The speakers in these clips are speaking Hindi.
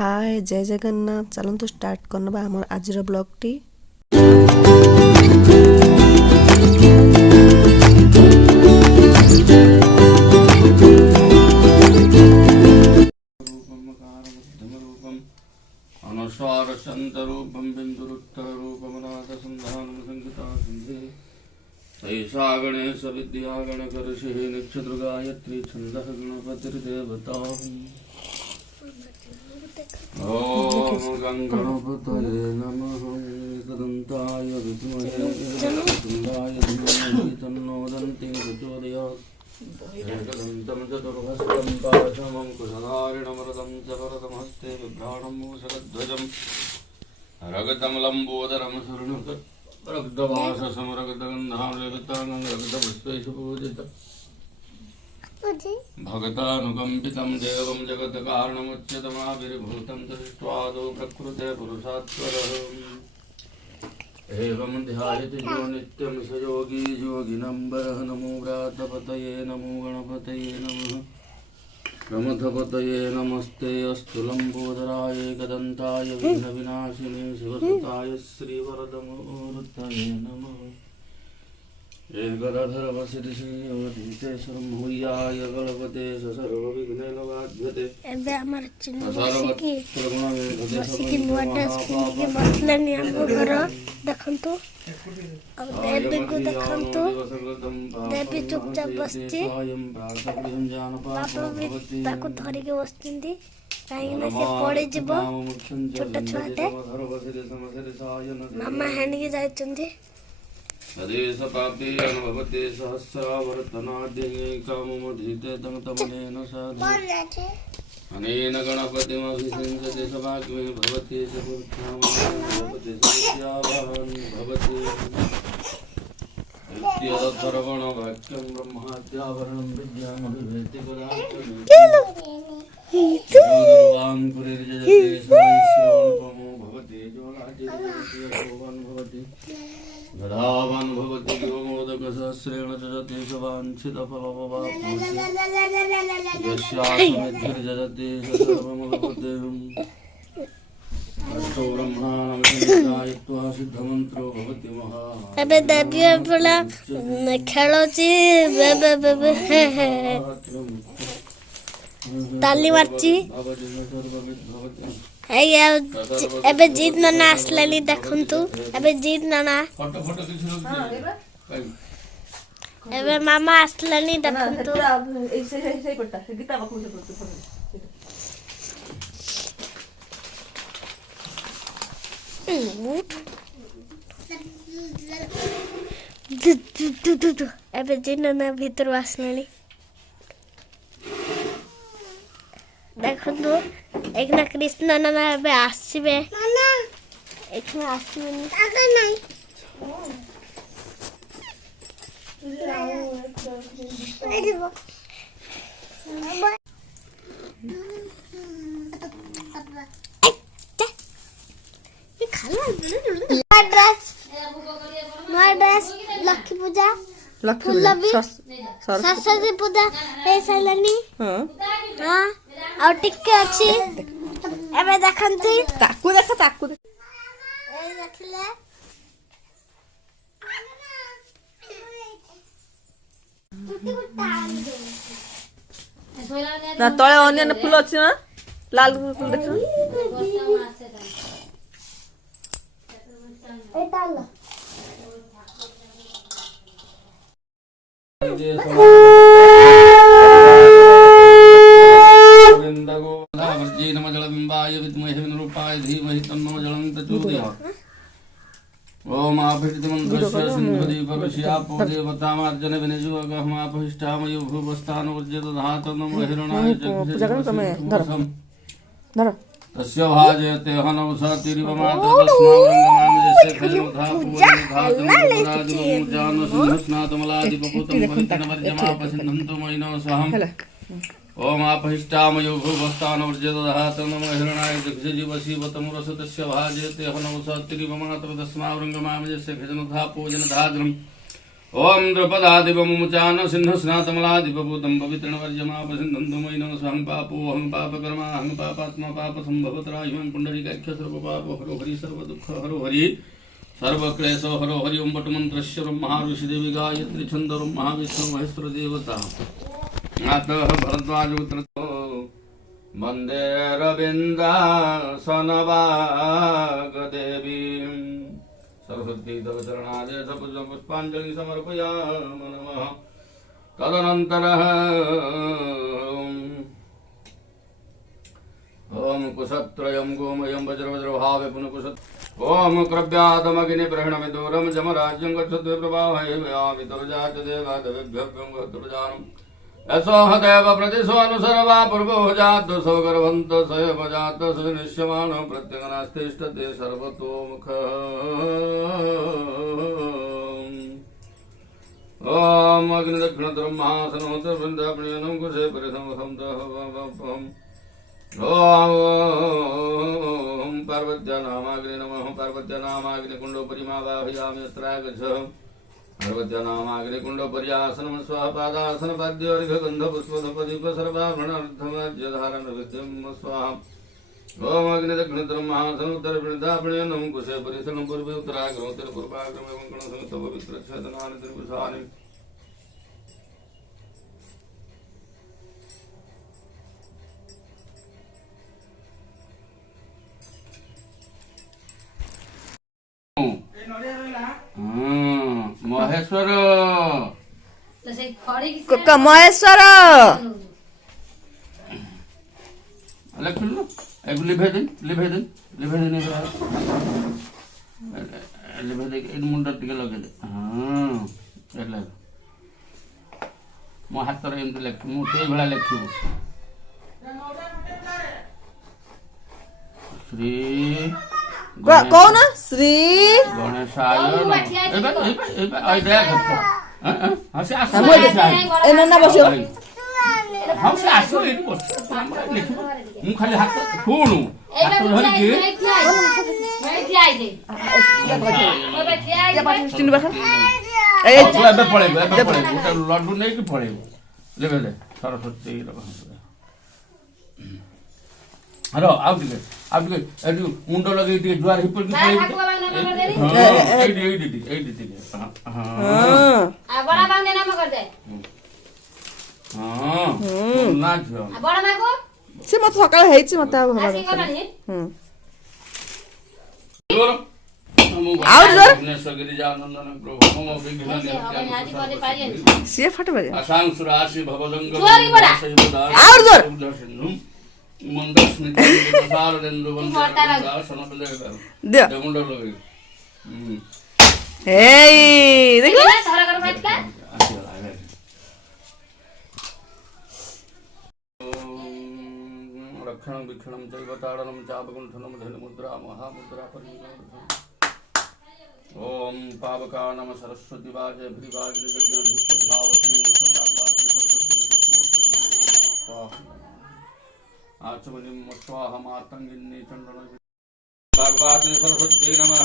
हाय जय जगन्नाथ चलतु स्टार्ट करनबा हमर आजिर ब्लॉग टी। अनुस्वार रूपम बिंदुरुत्तर रूपमनाथ संधान संगीता सिंधे तैषा गणेश विद्या गणकर्षि नक्षत्र गायत्री छंदः गणपतिर्देवता। ओम गणपतये नमः। एकदन्ताय विद्महे एकदन्ताय धीमहि तन्नो दन्ति प्रचोदयात्। एकदन्तं चतुर्हस्तं पाशमं कुशधारिणमरदं च वरदमहस्ते बिभ्राणं मूषकध्वजं रगतं लम्बोदरं रक्तवाससं रक्तगन्धां रक्ताङ्गं रक्तपुष्पैः पूजितम् भगतानुकम्पितं देवं जगत्कारणमुच्यतमाविर्भूतं दृष्ट्वादौ प्रकृते पुरुषात्परः एवं ध्यायति यो नित्यं स योगी योगिनम्बरः। नमो व्रातपतये नमो गणपतये नमः प्रमथपतये नमस्ते अस्तु लम्बोदराय एकदन्ताय विघ्नविनाशिने शिवसुताय श्रीवरदमूर्तये नमः। एकदाधर वसति श्रीवतीते सर्वभूयाय गणपते सर्वविघ्नैर्वाध्यते एबे हमर चिन्ह बसिकी मोटा स्क्रीन के बसलनी हमको घर देखंतु अब देवी को देखंतु देवी चुपचाप बसची बापा भी ताको धरी के बसचिंदी काहे ना से पड़े जीव छोटा छुआते मामा हैंड के जायचंदी सदेश पापे अनुभवते सहस्रावर्तनाद्यैकामुमधीते तमतमनेन साधु अनेन गणपतिमभिषिञ्चते सभाग्मे भवति च पुरुषामभवति सत्यावाहन् भवति इत्यदर्थरवणवाक्यं ब्रह्माद्यावरणं विद्यामभिवेति पदार्थं पुरीर्जयते साईश्रवणपमो भवति ज्वालाजिर्भवति भवति गदावान् भवति गोमोदकसहस्रेण जजते शुभाञ्छितफलमवाप्नोति यस्यासमिद्भिर्जजते स सर्वमलभते। अष्टो ब्रह्माणमिन्द्रायित्वा सिद्धमन्त्रो भवति महा। अबे देवी बोला खेलोची बे बे ताली मारची एबे जीत नाना आसलानी देखंतु एबे जीत नाना एबे मामा आसलानी देखंतु एबे जीत नाना भीतर आसलानी देखंतु एक ना कृष्ण नाना बे आसीबे नाना एक ना आसीबे आगे नहीं ये खाना ड्रेस लक्ष्मी पूजा सरस्वती पूजा ए सालानी हां और टिके अछि एबे देखंती ताकू देख ताकू ए देखले ना तळे अन्य फूल अछि ना लाल फूल देख ए ताला नमजलबिम्बाय विद्महे विनिरूपाय धीमहि तन्नो जलं प्रचोदयात्। ओम आभिष्टिमन्त्रस्य सिन्धुदीपविषयापो देवतामार्जन विनिजुगहमापहिष्टामयो भूवस्थानवर्ज्यदधातनं महिरणाय जगत्सं तस्य भाजयते हनौषतिरिवमातस्मावरङ्गमामजस्य खलुधा पूर्णधातुमलादिपपुतं परिजनवर्जमापसिन्धन्तु मयिनो सहम्। ओम आपहिष्टामयो भूवस्थानवर्ज्यदधातनं महिरणाय जगजीवसीवतमुरसतस्य भाजयते हनौषतिरिवमातस्मावरङ्गमामजस्य खलुधा पूजनधातुम् ओम द्रुपदादिवमुचान सिंहस्नातमलादिवभूतं पवित्रेण वर्जमापसिन्धं तुमैनं स्वहं पापोऽहं पापकर्माहं पापात्मा पापसम्भवतराहिमं पुण्डरीकाख्य सर्वपापो हरो हरि सर्वदुःख हरो हरि सर्वक्लेशो हरो हरि ओं वटुमन्त्रश्वरं महाऋषिदेवी गायत्री छन्दोरं महाविष्णु महेश्वरदेवता अतः भरद्वाजपुत्रतो वन्दे रविन्दासनवागदेवीं सरस्वती तव चरणादेश पुष्पाञ्जलि समर्पयामि नमः तदनन्तरः ओम कुशत्रयं गोमयं वज्रवज्रभावे पुनः कुशत् ओम क्रव्यातमग्निप्रहणमिदूरं जमराज्यं गच्छते प्रभावये व्यामि तवजात देवादेवेभ्यं गतुर्जानम् यशोह देव प्रतिशो अनुसर्वा पूर्वो जात सो गर्भन्त सएव जात सुनिश्यमानो प्रत्यङ्गनास्तिष्ठते सर्वतोमुख ओम अग्निदक्षिणतरं महासनोतर वृन्दापणीयनं कुशे परिसमहं दहवपम् ओम पार्वत्यानामाग्ने नमः पार्वत्यानामाग्निकुण्डोपरिमावाहयामि यत्रागच्छ पार्वत्यानामाग्निकुण्डोपर्यासनं स्वापादासनपद्योर्घगन्धपुष्पधपदीपसर्वाभरणर्थमाज्यधारणविद्यं स्वाहा ओम अग्निदक्षिणतरं महासनोत्तरवृन्दापणीयनं कुशे परिसनं पूर्वे उत्तराग्रमोत्तरपूर्वाग्रमे वङ्कणसंयुतपवित्रच्छेदनानि त्रिपुषानि महेश्वर महेश्वर मुंड टे लगे मो हाथ लिख मुझे लिख श्री कौन श्री गणेशाय खाली हाथ शुणु लड्डू नहीं पड़े सरस्वती हेलो आउ मुंड लगे जुआर से मत सकाळ हेछि मत आउ हबा आउ जोर से फट बजे आसांग सुरासी भवदंग आउ जोर मुंडस्मित प्रसारदेंदु वंदनासन दे मुंड लगे ए देखो धरा कर बैठला रक्षणं विक्षणं चैवताडनं चापकुण्ठनं धनुमुद्रा महामुद्रा परिणतं ओम पावका नमः सरस्वती वाजे भ्रिवाग्नि जज्ञाधिष्ठभावसं मुसंवाग्वाग्नि सरस्वती आचमनिं स्वाहा मातंगिनी चंडन भागवते सरस्वती नमः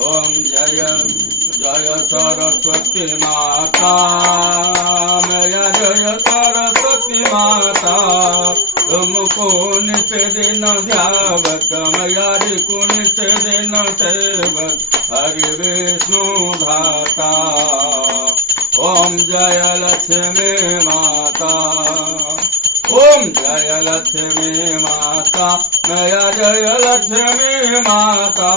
ओम जय जय सरस्वती माता मैया जय सरस्वती माता तुमको नित दिन ध्यावत मैया रे को नित दिन सेवत हरि विष्णु धाता ओम जय लक्ष्मी माता ओम जय लक्ष्मी माता मैया जय लक्ष्मी माता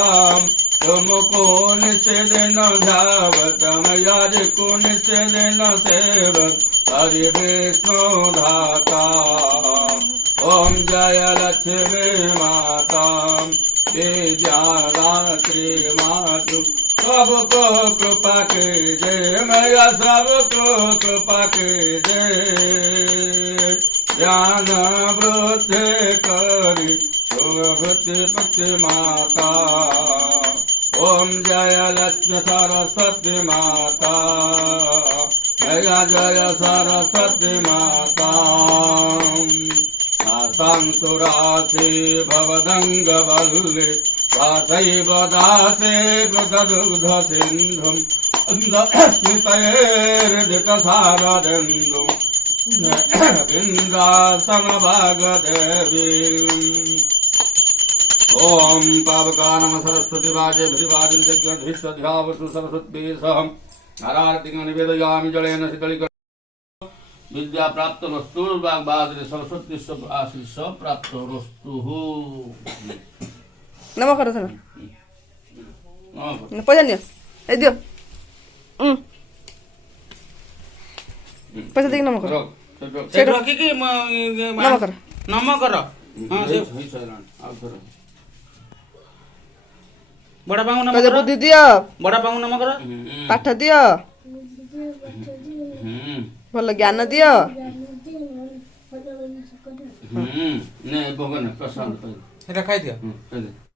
तुमको नित्य दिन ध्यावत मैया रे को नित्य दिन सेवत हरि विष्णु धाता ओम जय लक्ष्मी माता विद्यादात्री मातु सबको कृपा कीजिए मैया सबको कृपा कीजिए ज्ञान वृद्धि करी सुभृति पति माता ओम जय लक्ष्मी सरस्वती माता जय जय सरस्वती माता आसांसुरासी भवदंगवल्ली दासैव दासे कृतदुग्ध सिन्धुम् स्मितैर्दितसारदेन्दुं बिन्दासनभागदेवी ॐ पावका नमः सरस्वती वाजे भ्रिवादिं जग्ध्यावसु सरस्वती सह नारायणं निवेदयामि जलेन शीतलीकरणं विद्या प्राप्त वस्तु बादरे सरस्वती सब आशीष प्राप्त वस्तु नम कर पैसा नियो ए दियो पैसा देखि नम कर से रखी कि नम कर नम कर बड़ा बाबू नम पैसा कर बुद्धि दियो बड़ा बाबू नम कर पाठ दियो भल ज्ञान दियो ने भगवान प्रसाद रखाई दियो